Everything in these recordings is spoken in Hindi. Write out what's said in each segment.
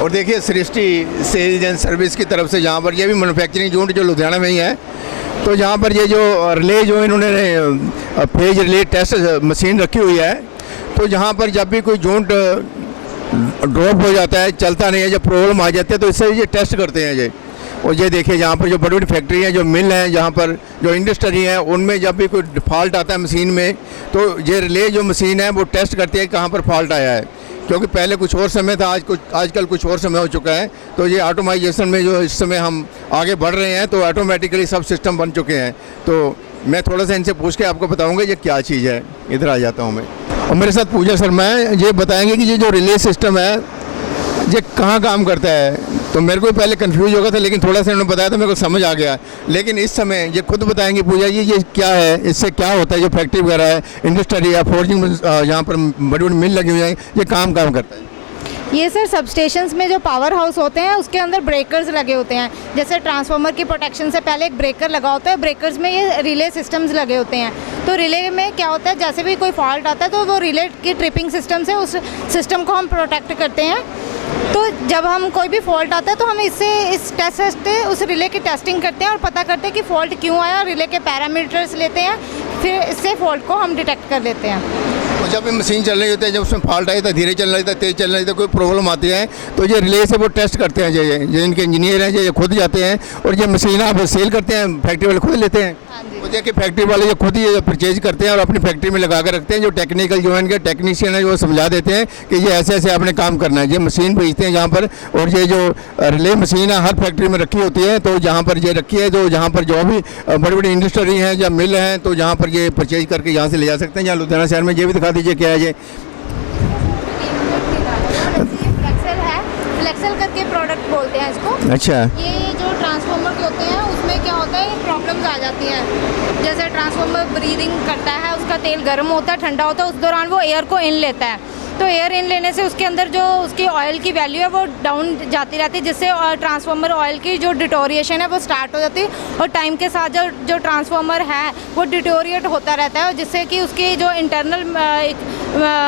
और देखिए सृष्टि सेल्स एंड सर्विस की तरफ से यहाँ पर ये भी मैन्युफैक्चरिंग यूनिट जो लुधियाना में ही है, तो यहाँ पर ये जो रिले जो इन्होंने फेज रिले टेस्ट मशीन रखी हुई है, तो यहाँ पर जब भी कोई जॉइंट ड्रॉप हो जाता है, चलता नहीं है, जब प्रॉब्लम आ जाती है, तो इससे ये टेस्ट करते हैं ये। और ये देखिए यहाँ पर जो बड़ी बड़ी फैक्ट्री हैं, जो मिल हैं, जहाँ पर जो इंडस्ट्री हैं, उनमें जब भी कोई फॉल्ट आता है मशीन में, तो ये रिले जो मशीन है वो टेस्ट करती है कहाँ पर फॉल्ट आया है। क्योंकि पहले कुछ और समय था, आजकल कुछ और समय हो चुका है। तो ये ऑटोमाइजेशन में जो इस समय हम आगे बढ़ रहे हैं, तो ऑटोमेटिकली सब सिस्टम बन चुके हैं। तो मैं थोड़ा सा इनसे पूछ के आपको बताऊंगा ये क्या चीज़ है। इधर आ जाता हूँ मैं, और मेरे साथ पूजा शर्मा है। ये बताएंगे कि ये जो रिले सिस्टम है ये कहाँ काम करता है। तो मेरे को पहले कंफ्यूज हो गया था, लेकिन थोड़ा सा उन्होंने बताया तो मेरे को समझ आ गया। लेकिन इस समय ये खुद बताएंगे पूजा जी ये क्या है, इससे क्या होता है। जो फैक्ट्री वगैरह है, इंडस्ट्री या फोर्जिंग यहाँ पर बड़ी बड़ी मिल लगी हुई है, ये काम करता है। ये सर सबस्टेशंस में जो पावर हाउस होते हैं उसके अंदर ब्रेकर्स लगे होते हैं। जैसे ट्रांसफार्मर की प्रोटेक्शन से पहले एक ब्रेकर लगा होता है, ब्रेकर्स में ये रिले सिस्टम्स लगे होते हैं। तो रिले में क्या होता है, जैसे भी कोई फॉल्ट आता है तो वो रिले की ट्रिपिंग सिस्टम से उस सिस्टम को हम प्रोटेक्ट करते हैं। तो जब हम कोई भी फॉल्ट आता है तो हम इस टेस्ट से उस रिले की टेस्टिंग करते हैं और पता करते हैं कि फ़ॉल्ट क्यों आया, रिले के पैरामीटर्स लेते हैं, फिर इससे फॉल्ट को हम डिटेक्ट कर लेते हैं। और जब मशीन चल रही होती है, जब उसमें फॉल्ट आई था, धीरे चल रही था, तेज़ चल रही था, कोई प्रॉब्लम आती है, तो ये रिले से वो टेस्ट करते हैं। ये इनके इंजीनियर हैं, ये खुद जाते हैं और ये मशीन आप सेल करते हैं, फैक्ट्री वाले खुद लेते हैं। तो देखिए फैक्ट्री वाले ये खुद ही परचेज करते हैं और अपनी फैक्ट्री में लगा कर रखते हैं। जो टेक्निकल जो है इनके टेक्नीशियन है, वो समझा देते हैं कि ये ऐसे ऐसे आपने काम करना है। ये मशीन भेजते हैं यहाँ पर, और ये जो रिले मशीन है हर फैक्ट्री में रखी होती है। तो जहाँ पर ये रखी है, तो जहाँ पर जो भी बड़ी बड़ी इंडस्ट्री हैं या मिल हैं, तो जहाँ पर ये परचेज करके यहाँ से ले जा सकते हैं। यहाँ लुधियाना शहर में ये भी दिखा दीजिए क्या है ये। फ्लेक्सल करके प्रोडक्ट बोलते हैं इसको। अच्छा, ये जो ट्रांसफार्मर होते हैं उसमें क्या होता है, प्रॉब्लम्स आ जाती हैं। जैसे ट्रांसफार्मर ब्रीदिंग करता है, उसका तेल गर्म होता है, ठंडा होता है, उस दौरान वो एयर को इन लेता है। तो एयर इन लेने से उसके अंदर जो उसकी ऑयल की वैल्यू है वो डाउन जाती रहती है, जिससे ट्रांसफार्मर ऑयल की जो डिटोरिएशन है वो स्टार्ट हो जाती है। और टाइम के साथ जो ट्रांसफार्मर है वो डिटोरिएट होता रहता है, जिससे कि उसकी जो इंटरनल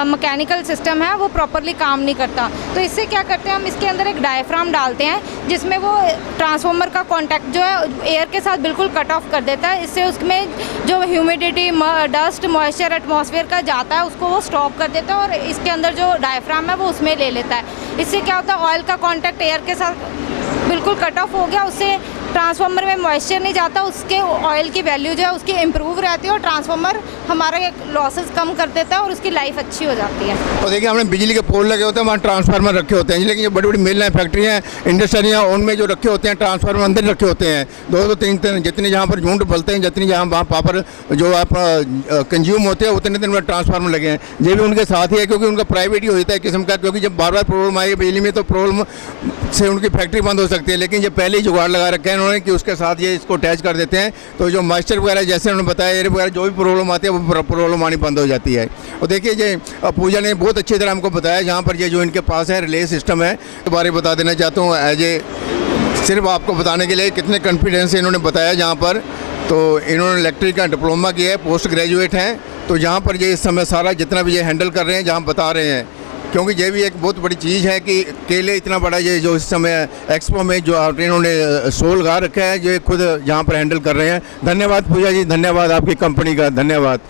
मैकेनिकल सिस्टम है वो प्रॉपरली काम नहीं करता। तो इससे क्या करते हैं, हम इसके अंदर एक डायफ्राम डालते हैं जिसमें वो ट्रांसफार्मर का कॉन्टैक्ट जो है एयर के साथ बिल्कुल कट ऑफ कर देता है। इससे उसमें जो ह्यूमिडिटी, डस्ट, मॉइस्चर एटमॉस्फेयर का जाता है उसको वो स्टॉप कर देता है, और इसके अंदर जो डायफ्राम है वो उसमें ले लेता है। इससे क्या होता है, ऑयल का कांटेक्ट एयर के साथ बिल्कुल कट ऑफ हो गया, उससे ट्रांसफार्मर में मॉइस्चर नहीं जाता, उसके ऑयल की वैल्यू जो है उसकी इम्प्रूव रहती है और ट्रांसफार्मर हमारा लॉसेस कम कर देता है और उसकी लाइफ अच्छी हो जाती है। और देखिए हमने बिजली के पोल लगे होते हैं, वहाँ ट्रांसफार्मर रखे होते हैं। लेकिन जो बड़ी बड़ी मिल हैं, फैक्ट्री हैं, इंडस्ट्री हैं, उनमें जो रखे होते हैं ट्रांसफार्मर अंदर रखे होते हैं। दो तीन जितने जहाँ पर झूठ बोलते हैं, जितनी जहाँ वहाँ पावर जो आप कंज्यूम होते हैं, उतने दिन में ट्रांसफार्मर लगे हैं। ये भी उनके साथ ही है, क्योंकि उनका प्राइवेट ही होता है किस्म का। क्योंकि जब बार बार प्रॉब्लम आएगी बिजली में, तो प्रॉब्लम से उनकी फैक्ट्री बंद हो सकती है। लेकिन जब पहले ही जुगाड़ लगा रखा है उन्होंने कि उसके साथ ये इसको अटैच कर देते हैं, तो जो मॉइस्चर वगैरह जैसे उन्होंने बताया, एयर वगैरह जो भी प्रॉब्लम आती है वो प्रॉब्लम आनी बंद हो जाती है। और देखिए ये पूजा ने बहुत अच्छी तरह हमको बताया, जहाँ पर ये जो इनके पास है रिले सिस्टम है, के बारे में बता देना चाहता हूँ एज ए सिर्फ आपको बताने के लिए कितने कॉन्फिडेंस से इन्होंने बताया। जहाँ पर तो इन्होंने इलेक्ट्रिक का डिप्लोमा किया है, पोस्ट ग्रेजुएट हैं। तो जहाँ पर ये इस समय सारा जितना भी ये हैंडल कर रहे हैं, जहाँ बता रहे हैं, क्योंकि ये भी एक बहुत बड़ी चीज़ है कि केले इतना बड़ा ये जो इस समय एक्सपो में जो इन्होंने शो लगा रखा है, जो खुद यहाँ पर हैंडल कर रहे हैं। धन्यवाद पूजा जी, धन्यवाद आपकी कंपनी का, धन्यवाद।